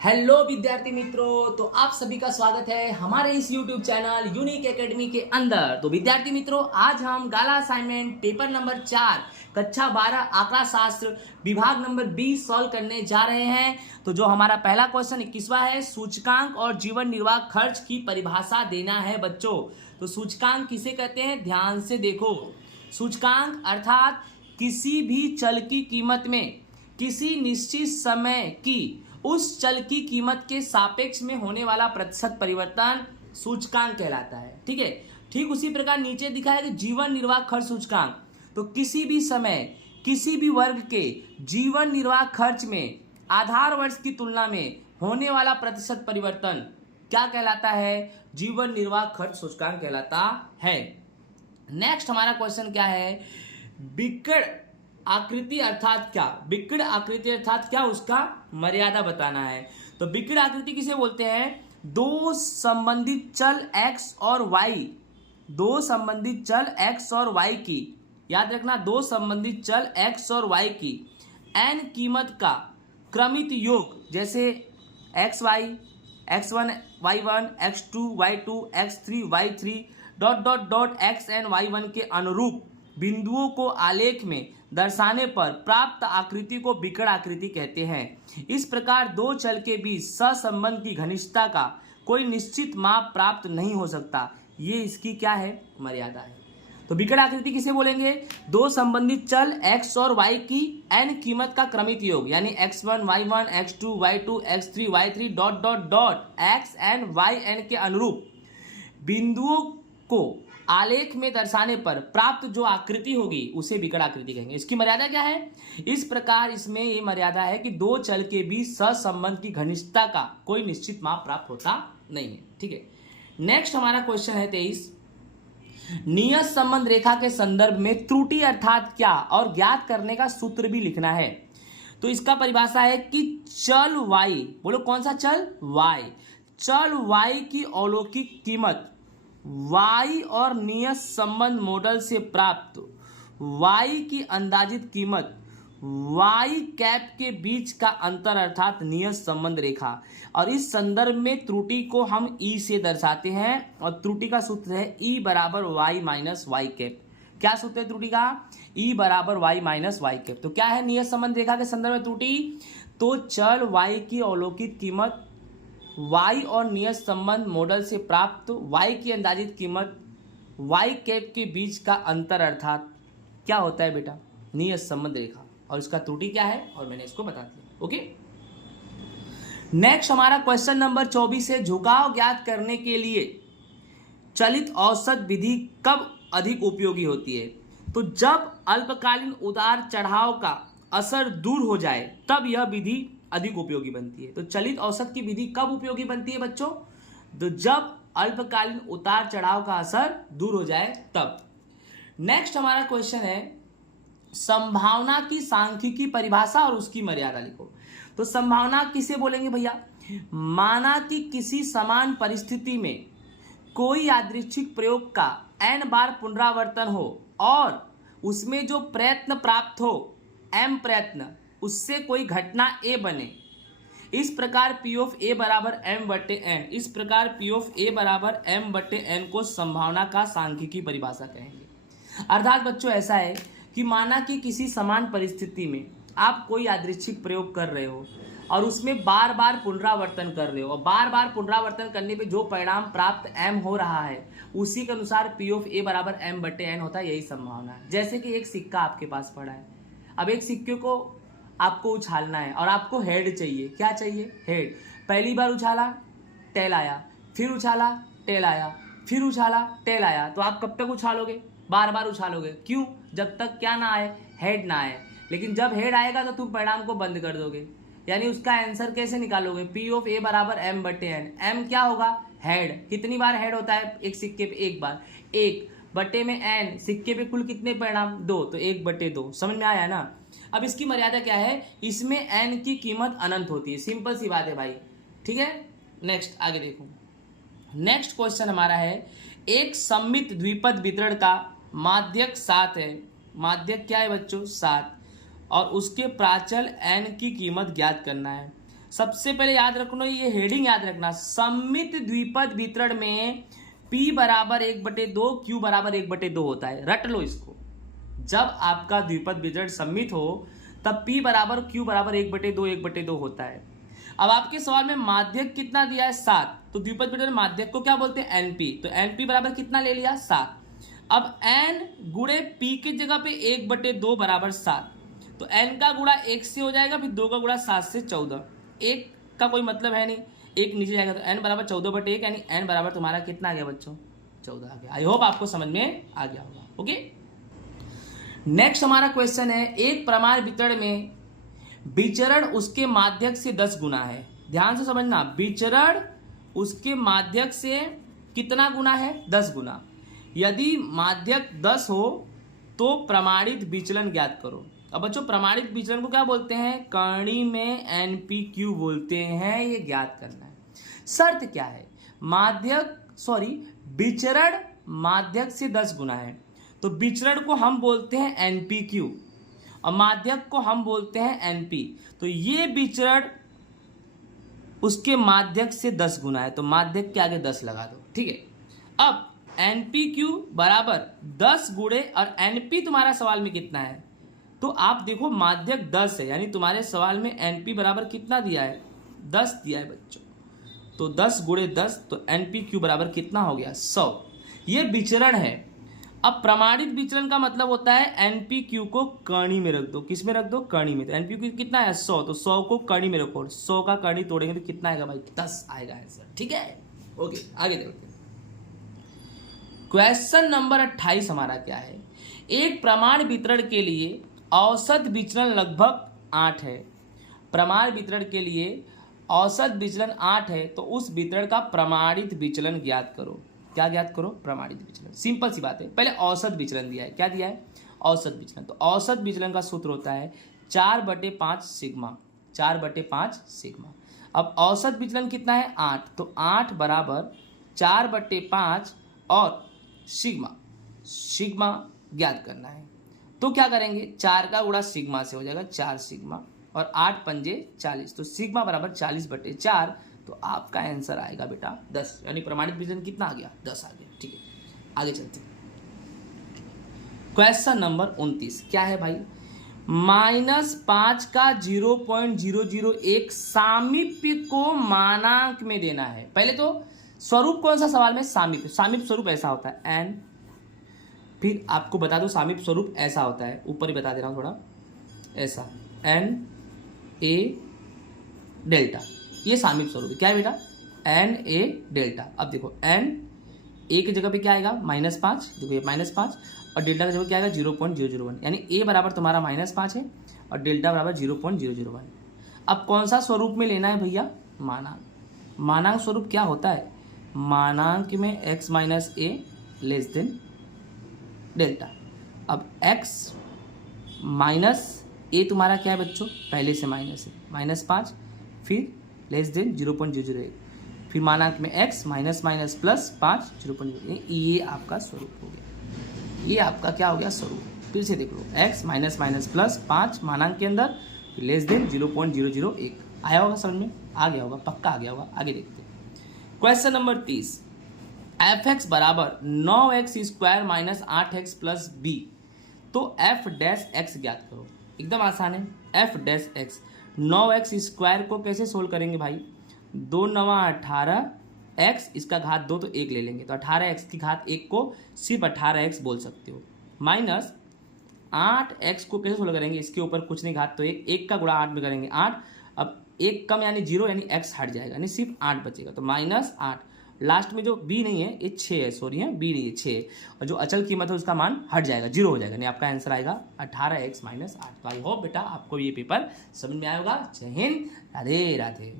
Hello विद्यार्थी मित्रों, तो आप सभी का स्वागत है हमारे इस YouTube चैनल यूनिक एकेडमी के अंदर। तो विद्यार्थी मित्रों, आज हम गाला असाइनमेंट पेपर नंबर 4 कक्षा 12 आंकड़ा शास्त्र विभाग नंबर 20 सॉल्व करने जा रहे हैं। तो जो हमारा पहला क्वेश्चन 21वां है, सूचकांक और जीवन निर्वाह खर्च की परिभाषा देना है बच्चों। तो सूचकांक किसे कहते हैं, ध्यान से देखो। सूचकांक अर्थात किसी भी चल की कीमत में किसी निश्चित समय की उस चल की कीमत के सापेक्ष में होने वाला प्रतिशत परिवर्तन सूचकांक कहलाता है। ठीक है, ठीक उसी प्रकार नीचे दिखा है कि जीवन निर्वाह खर्च सूचकांक। तो किसी भी समय किसी भी वर्ग के जीवन निर्वाह खर्च में आधार वर्ष की तुलना में होने वाला प्रतिशत परिवर्तन क्या कहलाता है, जीवन निर्वाह खर्च सूचकांक कहलाता है। नेक्स्ट हमारा क्वेश्चन क्या है, विकर्ण आकृति अर्थात क्या। विकर्ण आकृति अर्थात क्या, उसका मर्यादा बताना है। तो विकर्ण आकृति किसे बोलते हैं, दो संबंधित चल x और y, दो संबंधित चल x और y की, याद रखना, दो संबंधित चल x और y की n कीमत का क्रमित योग, जैसे xy, x1 y1, x2 y2, x3 y3 dot dot dot xn y1 के अनुरूप बिंदुओं को आलेख में दर्शाने पर प्राप्त आकृति को विकर्ण आकृति कहते हैं। इस प्रकार दो चल के बीच सहसंबंध की घनिष्ठता का कोई निश्चित माप प्राप्त नहीं हो सकता। ये इसकी क्या है, मर्यादा है। तो विकर्ण आकृति किसे बोलेंगे, दो संबंधित चल x और y की n कीमत का क्रमित योग, यानी x1 y1, x2 y2, x3 y3 dot dot dot xn yn के अनुरूप बिंदुओं को आलेख में दर्शाने पर प्राप्त जो आकृति होगी उसे विकर्ण आकृति कहेंगे। इसकी मर्यादा क्या है, इस प्रकार इसमें ये मर्यादा है कि दो चल के बीच सहसंबंध की घनिष्ठता का कोई निश्चित माप प्राप्त होता नहीं है। ठीक है, नेक्स्ट हमारा क्वेश्चन है 23, नियत संबंध रेखा के संदर्भ में त्रुटि अर्थात क्या और ज्ञात करने का सूत्र भी लिखना है। तो इसका परिभाषा है कि चल y, बोलो कौन सा चल, y, चल y की अलौकिक कीमत y और नियत संबंध मॉडल से प्राप्त y की अंदाजित कीमत y कैप के बीच का अंतर अर्थात नियत संबंध रेखा। और इस संदर्भ में त्रुटि को हम e से दर्शाते हैं और त्रुटि का सूत्र है e बराबर y माइनस वाई कैप। क्या सूत्र है त्रुटि का, e बराबर y माइनस वाई कैप। तो क्या है नियत संबंध रेखा के संदर्भ में त्रुटि, तो चल y की अलौकिक कीमत y और नियत संबंध मॉडल से प्राप्त y की अंदाजित कीमत y कैप के बीच का अंतर अर्थात क्या होता है बेटा, नियत संबंध रेखा। और इसका त्रुटि क्या है, और मैंने इसको बता दिया। ओके, नेक्स्ट हमारा क्वेश्चन नंबर 24 है, झुकाव ज्ञात करने के लिए चलित औसत विधि कब अधिक उपयोगी होती है। तो जब अल्पकालीन उतार चढ़ाव का असर दूर हो जाए तब यह विधि अधिक उपयोगी बनती है। तो चलित औसत की विधि कब उपयोगी बनती है बच्चों, तो जब अल्पकालीन उतार चढ़ाव का असर दूर हो जाए तब। नेक्स्ट हमारा क्वेश्चन है, संभावना की सांख्यिकी परिभाषा और उसकी मर्यादा लिखो। तो संभावना किसे बोलेंगे भैया, माना कि किसी समान परिस्थिति में कोई यादृच्छिक प्रयोग का n बार पुनरावर्तन हो और उसमें जो प्रयत्न प्राप्त हो m प्रयत्न, उससे कोई घटना a बने। इस प्रकार P ऑफ A बराबर m बटे n, इस प्रकार P ऑफ A बराबर m बटे n को संभावना का सांख्यिकी परिभाषा कहेंगे। अर्थात बच्चों ऐसा है कि माना कि किसी समान परिस्थिति में आप कोई यादृच्छिक प्रयोग कर रहे हो और उसमें बार बार पुनरावर्तन कर रहे हो, और बार बार पुनरावर्तन करने पे जो परिणाम प्राप्त m हो रहा है उसी के अनुसार P ऑफ A बराबर m बटे n होता है। यही संभावना है। जैसे कि एक सिक्का आपके पास पड़ा है, अब एक सिक्के को आपको उछालना है और आपको हेड चाहिए। क्या चाहिए, हेड। पहली बार उछाला टेल आया, फिर उछाला टेल आया, फिर उछाला टेल आया। तो आप कब तक उछालोगे, बार बार उछालोगे। क्यों, जब तक क्या ना आए, हेड ना आए। लेकिन जब हेड आएगा तो तुम परिणाम को बंद कर दोगे, यानी उसका आंसर कैसे निकालोगे, P ऑफ A बराबर m बटे n। m क्या होगा, हेड। कितनी बार हेड होता है एक सिक्के पे, एक बार। एक बटे में n, सिक्के पे कुल कितने परिणाम, 2, तो 1 बटे 2। समझ में आया ना। अब इसकी मर्यादा क्या है, इसमें n की कीमत अनंत होती है। सिंपल सी बात है भाई। ठीक है, नेक्स्ट आगे देखो। नेक्स्ट क्वेश्चन हमारा है, एक सममित द्विपद वितरण का माध्यक 7 है। माध्यक क्या है बच्चों, 7, और उसके प्राचल n की कीमत ज्ञात करना है। सबसे पहले याद रखना, ये हेडिंग याद रखना, सममित द्विपद वितरण में P बराबर 1/2, Q बराबर 1/2 होता है। रट लो इसको। जब आपका द्विपद वितरण सममित हो तब P बराबर Q बराबर 1/2 1/2 होता है। अब आपके सवाल में माध्यक कितना दिया है 7, तो द्विपद वितरण माध्यक को क्या बोलते हैं NP, तो NP बराबर कितना ले लिया 7। अब n गुणे P की जगह पे 1/2 बराबर 7, तो n का गुणा 1 से हो जाएगा, फिर 2 का गुणा 7 से 14, 1 का कोई मतलब है नहीं, 1 नीचे जाएगा, तो n बराबर 14/1, यानी n बराबर तुम्हारा कितना आ गया बच्चों 14 आ गया। आई होप आपको समझ में आ गया होगा। ओके, नेक्स्ट हमारा क्वेश्चन है, एक प्रमाण वितरण में विचरण उसके माध्यक से 10 गुना है। ध्यान से समझना, विचरण उसके माध्यक से कितना गुना है 10 गुना। यदि माध्यक 10 हो तो प्रमाणित विचलन ज्ञात करो। अब बच्चों प्रमाणित विचलन को क्या बोलते हैं, करणी में NPQ बोलते हैं, ये ज्ञात करना है। शर्त क्या है, विचरण माध्यक से 10 गुना है, तो विचरण को हम बोलते हैं NPQ और माध्यक को हम बोलते हैं NP। तो ये विचरण उसके माध्यक से 10 गुना है, तो माध्यक के आगे 10 लगा दो। ठीक है, अब NPQ बराबर 10 गुणे और NP तुम्हारा सवाल में कितना है, तो आप देखो माध्यक 10 है, यानी तुम्हारे सवाल में NP बराबर कितना दिया है 10 दिया है बच्चों, तो 10 गुणे 10, तो NPQ बराबर कितना हो गया 100। ये विचरण है। अब प्रमाणित विचलन का मतलब होता है NPQ को करणी में रख दो। किस में रख दो, करणी में। तो NPQ कितना है 100, तो 100 को करणी में रखो, 100 का करणी तोड़ेंगे तो कितना आएगा भाई 10 आएगा आंसर। ठीक है, ओके आगे देखते हैं। क्वेश्चन नंबर 28 हमारा क्या है, एक प्रमाण वितरण के लिए औसत विचलन लगभग 8 है। प्रमाण वितरण के लिए औसत विचलन 8 है, तो उस वितरण का प्रमाणित विचलन ज्ञात करो। क्या ज्ञात करो, प्रमाणित विचलन। सिंपल सी बात है, पहले औसत विचलन दिया है, क्या दिया है औसत विचलन। तो औसत विचलन का सूत्र होता है 4/5 सिग्मा, 4/5 सिग्मा। अब औसत विचलन कितना है 8, तो 8 बराबर 4/5 और सिग्मा, सिग्मा ज्ञात करना है। तो क्या करेंगे, 4 का गुणा सिग्मा से हो जाएगा 4 सिग्मा और 8 पंजे 40, तो सिग्मा बराबर 40/4, तो आपका आंसर आएगा बेटा 10, यानी प्रमाणित विचलन कितना आ गया 10 आ गया। ठीक है, आगे चलते हैं। क्वेश्चन नंबर 29 क्या है भाई, -5 का 0.001 सामीप्य को मानांक में देना है। पहले तो स्वरूप कौन सा सवाल में, सामीप्य। सामीप्य स्वरूप ऐसा होता है n, फिर आपको बता दो सामीप्य स्वरूप ऐसा होता है, ऊपर ही बता दे रहा हूं थोड़ा, ऐसा n a डेल्टा, ये सामीप्य स्वरूप है। क्या है बेटा, n a डेल्टा। अब देखो n a की जगह पे क्या आएगा -5, देखो ये -5, और डेल्टा की जगह क्या आएगा 0.001, यानी a बराबर तुम्हारा -5 है और डेल्टा बराबर 0.001। अब कौन सा स्वरूप में लेना है भैया, मानांक। मानांक स्वरूप क्या होता है, मानांक में x - a less than delta. अब x माइनस a तुम्हारा क्या है बच्चों, पहले से माइनस है, -5, फिर लेस देन 0.001, फिर मानांक में x माइनस प्लस 5 0.0, ये आपका स्वरूप हो गया। ये आपका क्या हो गया स्वरूप। फिर से देख लो, x माइनस प्लस 5 मानांक के अंदर, फिर लेस देन 0.001। आया होगा समझ में, आ गया होगा, पक्का आ गया होगा। आगे देखते हैं क्वेश्चन नंबर 30, fx बराबर 9x² minus 8x plus b, तो f डैश x ज्ञात करो। एकदम आसान है, f डैश x। 9x² को कैसे सोल्व करेंगे भाई, 2 9 18, x इसका घात 2 तो 1 ले लेंगे, तो 18x की घात 1 को सिर्फ 18x बोल सकते हो, माइनस 8x को कैसे सोल्व करेंगे, इसके ऊपर कुछ नहीं घात तो 1, 1 का गुणा 8 में करेंगे 8, अब 1 कम यानी 0, यानी x हट जाएगा, यानी सिर्फ 8 बचेगा, तो -8। लास्ट में जो b नहीं है ये 6 है, सॉरी है b नहीं है 6 है, और जो अचल कीमत है उसका मान हट जाएगा, 0 हो जाएगा, यानी आपका आंसर आएगा 18x - 8। तो आई होप बेटा आपको ये पेपर समझ में आएगा। जय हिंद, राधे राधे।